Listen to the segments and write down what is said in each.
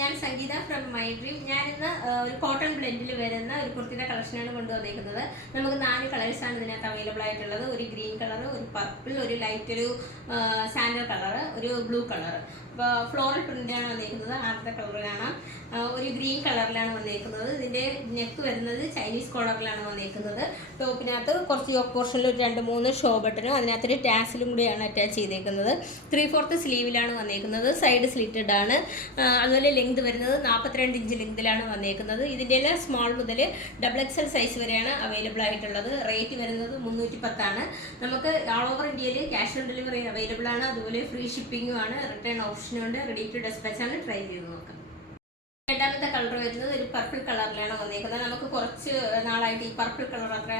ഞാൻ സംഗീത from my dream ഞാൻ ഇന്ന് ഒരു കോട്ടൺ ബ്ലെൻഡിൽ വരുന്ന ഒരു കുർത്തിയുടെ കളക്ഷനാണ് കൊണ്ടുവന്നിരിക്കുന്നത് നമുക്ക് നാല് കളേഴ്സാണ് ഇതിനകത്ത് അവൈലബിൾ ആയിട്ടുള്ളത്. ഒരു ഗ്രീൻ കളർ ഒരു പർപ്പിൾ ഒരു ലൈറ്റ് ഒരു സാൻഡൽ കളർ ഒരു ബ്ലൂ കളർ അപ്പോൾ ഫ്ലോറൽ പ്രിന്റാണ് വന്നിരിക്കുന്നത് ആദ്യത്തെ കളർ കാണാം. ഒരു ഗ്രീൻ കളറിലാണ് വന്നിരിക്കുന്നത് ഇതിന്റെ നെക്ക് വരുന്നത് ചൈനീസ് കോളറിലാണ് വന്നിരിക്കുന്നത് ടോപ്പിനകത്ത് കുറച്ച് യോക്ക് ഒരു രണ്ട് മൂന്ന് ഷോ ബട്ടനും അതിനകത്തൊരു ടാസിലും കൂടിയാണ് അറ്റാച്ച് ചെയ്തേക്കുന്നത്. ത്രീ ഫോർത്ത് സ്ലീവിലാണ് വന്നിരിക്കുന്നത് സൈഡ് സ്ലിറ്റഡ് ആണ്. അതുപോലെ അതുപോലെ ലെങ്ത് വരുന്നത് നാൽപ്പത്തിരണ്ട് ഇഞ്ച് ലെങ്തിലാണ് വന്നേക്കുന്നത്. ഇതിന്റെ എല്ലാം സ്മോൾ മുതൽ ഡബിൾ എക്സൽ സൈസ് വരെയാണ് അവൈലബിൾ ആയിട്ടുള്ളത്. റേറ്റ് വരുന്നത് മുന്നൂറ്റി പത്താണ് നമുക്ക് ഓൾ ഓവർ ഇന്ത്യയിൽ ക്യാഷ് ഓൺ ഡെലിവറി അവൈലബിൾ ആണ്. അതുപോലെ ഫ്രീ ഷിപ്പിംഗും ആണ്. റിട്ടേൺ ഓപ്ഷനും ഉണ്ട്. റെഡി ടു ഡെസ്പാച്ച് ആണ്. ട്രൈ ചെയ്ത് നോക്കാം. രണ്ടാമത്തെ കളർ വരുന്നത് ഒരു പർപ്പിൾ കളറിലാണ് വന്നിരിക്കുന്നത് നമുക്ക് കുറച്ച് നാളായിട്ട് ഈ പർപ്പിൾ അത്ര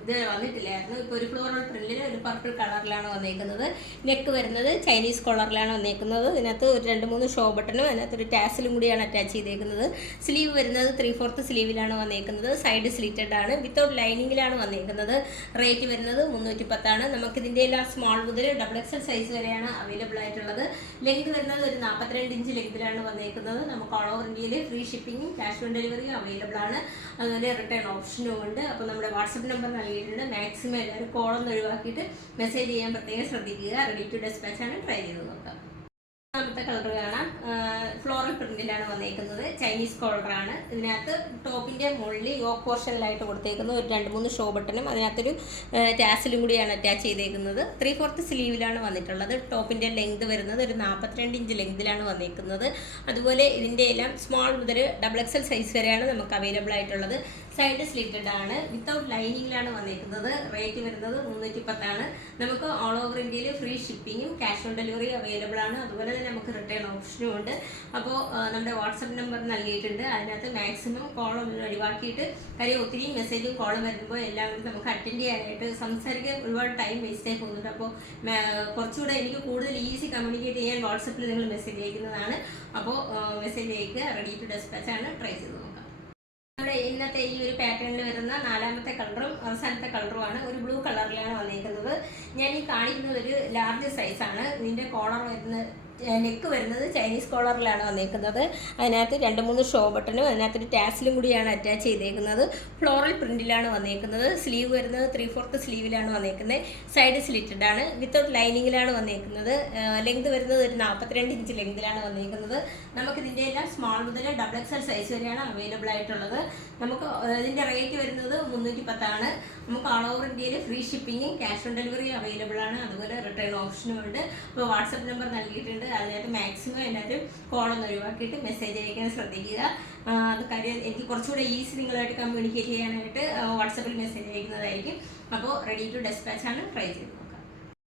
ഇത് വന്നിട്ടില്ലായിരുന്നു. ഇപ്പോൾ ഒരു ഫ്ലോറൽ പ്രിന്റിൽ ഒരു പർപ്പിൾ കളറിലാണ് വന്നിരിക്കുന്നത് നെക്ക് വരുന്നത് ചൈനീസ് കളറിലാണ് വന്നിരിക്കുന്നത് ഇതിനകത്ത് ഒരു രണ്ട് മൂന്ന് ഷോ ബട്ടണും അതിനകത്ത് ഒരു ടാസിലും കൂടിയാണ് അറ്റാച്ച് ചെയ്തേക്കുന്നത്. സ്ലീവ് വരുന്നത് ത്രീ ഫോർത്ത് സ്ലീവിലാണ് വന്നിരിക്കുന്നത് സൈഡ് സ്ലീറ്റഡ് ആണ്. വിത്തൗട്ട് ലൈനിങ്ങിലാണ് വന്നിരിക്കുന്നത് റേറ്റ് വരുന്നത് മുന്നൂറ്റി പത്താണ് നമുക്കിതിന്റെ എല്ലാം സ്മോൾ മുതൽ ഡബിൾ എക്സൽ സൈസ് വരെയാണ് അവൈലബിൾ ആയിട്ടുള്ളത്. ലെങ്ത് വരുന്നത് ഒരു നാൽപ്പത്തിരണ്ട് ഇഞ്ച് ലെങ്തിലാണ് വന്നിരിക്കുന്നത് നമുക്ക് ഓൾ ഓവർ ഇന്ത്യയിൽ ഫ്രീ ഷിപ്പിംഗും ക്യാഷ് ഓൺ ഡെലിവറിയും അവൈലബിൾ ആണ്. അതുപോലെ റിട്ടേൺ ഓപ്ഷനും ഉണ്ട്. അപ്പോൾ നമ്മുടെ വാട്സപ്പ് നമ്പർ നൽകിയിട്ടുണ്ട്. മാക്സിമം എല്ലാവരും കോളൊന്നും ഒഴിവാക്കിയിട്ട് മെസ്സേജ് ചെയ്യാൻ പ്രത്യേകം ശ്രദ്ധിക്കുക. റെഡി ടു ഡെസ്പാച്ച് ആണ്. ട്രൈ ചെയ്ത് നോക്കാം. കളർ കാണാം. പ്രിന്റിലാണ് വന്നേക്കുന്നത്. ചൈനീസ് കോളറാണ് ഇതിനകത്ത് ടോപ്പിന്റെ മുകളിൽ യോക്ക് പോർഷനിലായിട്ട് കൊടുത്തേക്കുന്നത് ഒരു രണ്ട് മൂന്ന് ഷോ ബട്ടണും അതിനകത്തൊരു ടാസിലും കൂടിയാണ് അറ്റാച്ച് ചെയ്തേക്കുന്നത്. ത്രീ ഫോർത്ത് സ്ലീവിലാണ് വന്നിട്ടുള്ളത്. ടോപ്പിന്റെ ലെങ്ത് വരുന്നത് ഒരു നാൽപ്പത്തിരണ്ട് ഇഞ്ച് ലെങ്തിലാണ് വന്നേക്കുന്നത്. അതുപോലെ ഇതിന്റെ എല്ലാം സ്മോൾ മുതൽ ഡബിൾ എക്സൽ സൈസ് വരെയാണ് നമുക്ക് അവൈലബിൾ ആയിട്ടുള്ളത്. സൈഡ് സ്ലിറ്റഡ് ആണ്. വിത്തൗട്ട് ലൈനിങ്ങിലാണ് വന്നിരിക്കുന്നത് റേറ്റ് വരുന്നത് മുന്നൂറ്റി പത്താണ് നമുക്ക് ഓൾ ഓവർ ഇന്ത്യയിൽ ഫ്രീ ഷിപ്പിങ്ങും ക്യാഷ് ഓൺ ഡെലിവറി അവൈലബിൾ ആണ്. അതുപോലെ തന്നെ നമുക്ക് റിട്ടേൺ ഓപ്ഷനും ഉണ്ട്. അപ്പോൾ നമ്മുടെ വാട്സപ്പ് നമ്പർ നൽകിയിട്ടുണ്ട്. അതിനകത്ത് മാക്സിമം കോൾ ഒന്നും ഒഴിവാക്കിയിട്ട് കാര്യം ഒത്തിരി മെസ്സേജും കോളും വരുമ്പോൾ എല്ലാം കൂടി നമുക്ക് അറ്റൻഡ് ചെയ്യാനായിട്ട് സംസാരിക്കാൻ ഒരുപാട് ടൈം വേസ്റ്റ് ആയി പോകുന്നുണ്ട്. അപ്പോൾ കുറച്ചുകൂടെ എനിക്ക് കൂടുതൽ ഈസി കമ്മ്യൂണിക്കേറ്റ് ചെയ്യാൻ വാട്സപ്പിൽ നിങ്ങൾ മെസ്സേജ് അയക്കുന്നതാണ്. അപ്പോൾ മെസ്സേജ് അയക്കുക. റെഡി ടു ഡെസ്പാച്ച് ആണ്. ട്രൈ ചെയ്ത് നോക്കാം. നമ്മുടെ ഇന്നത്തെ ഈ ഒരു പാറ്റേണിൽ വരുന്ന നാലാമത്തെ കളറും അവസാനത്തെ കളറുമാണ് ഒരു ബ്ലൂ കളറിലാണ് വന്നിരിക്കുന്നത് ഞാൻ ഈ കാണിക്കുന്നത് ഒരു ലാർജ് സൈസാണ് ഇതിന്റെ കോളർ വരുന്ന നെക്ക് വരുന്നത് ചൈനീസ് കോളറിലാണ് വന്നേക്കുന്നത്. അതിനകത്ത് രണ്ട് മൂന്ന് ഷോ ബട്ടണും അതിനകത്തൊരു ടാസിലും കൂടിയാണ് അറ്റാച്ച് ചെയ്തേക്കുന്നത്. ഫ്ലോറൽ പ്രിന്റിലാണ് വന്നേക്കുന്നത്. സ്ലീവ് വരുന്നത് ത്രീ ഫോർത്ത് സ്ലീവിലാണ് വന്നേക്കുന്നത്. സൈഡ് സ്ലിറ്റഡ് ആണ്. വിത്തൗട്ട് ലൈനിങ്ങിലാണ് വന്നേക്കുന്നത്. ലെങ്ത് വരുന്നത് ഒരു നാൽപ്പത്തിരണ്ട് ഇഞ്ച് ലെങ്തിലാണ് വന്നേക്കുന്നത്. നമുക്ക് ഇതിന്റെ എല്ലാം സ്മോൾ മുതൽ ഡബിൾ എക്സൽ സൈസ് വരെയാണ് അവൈലബിൾ ആയിട്ടുള്ളത്. നമുക്ക് ഇതിന്റെ റേറ്റ് വരുന്നത് മുന്നൂറ്റി പത്താണ് നമുക്ക് ഓൾ ഓവർ ഇന്ത്യയിൽ ഫ്രീ ഷിപ്പിങ്ങും ക്യാഷ് ഓൺ ഡെലിവറി അവൈലബിൾ ആണ്. അതുപോലെ റിട്ടേൺ ഓപ്ഷനും ഉണ്ട്. അപ്പോൾ വാട്സപ്പ് നമ്പർ നൽകിയിട്ടുണ്ട്. അതിനകത്ത് മാക്സിമം എല്ലാവരും കോളൊന്ന് ഒഴിവാക്കിയിട്ട് മെസ്സേജ് അയക്കാൻ ശ്രദ്ധിക്കുക. കാര്യം എനിക്ക് കുറച്ചുകൂടെ ഈസി നിങ്ങളായിട്ട് കമ്മ്യൂണിക്കേറ്റ് ചെയ്യാനായിട്ട് വാട്സപ്പിൽ മെസ്സേജ് അയക്കുന്നതായിരിക്കും. അപ്പോൾ റെഡി ടു ഡെസ്പാച്ച് ആണ് ട്രൈ ചെയ്യുന്നത്.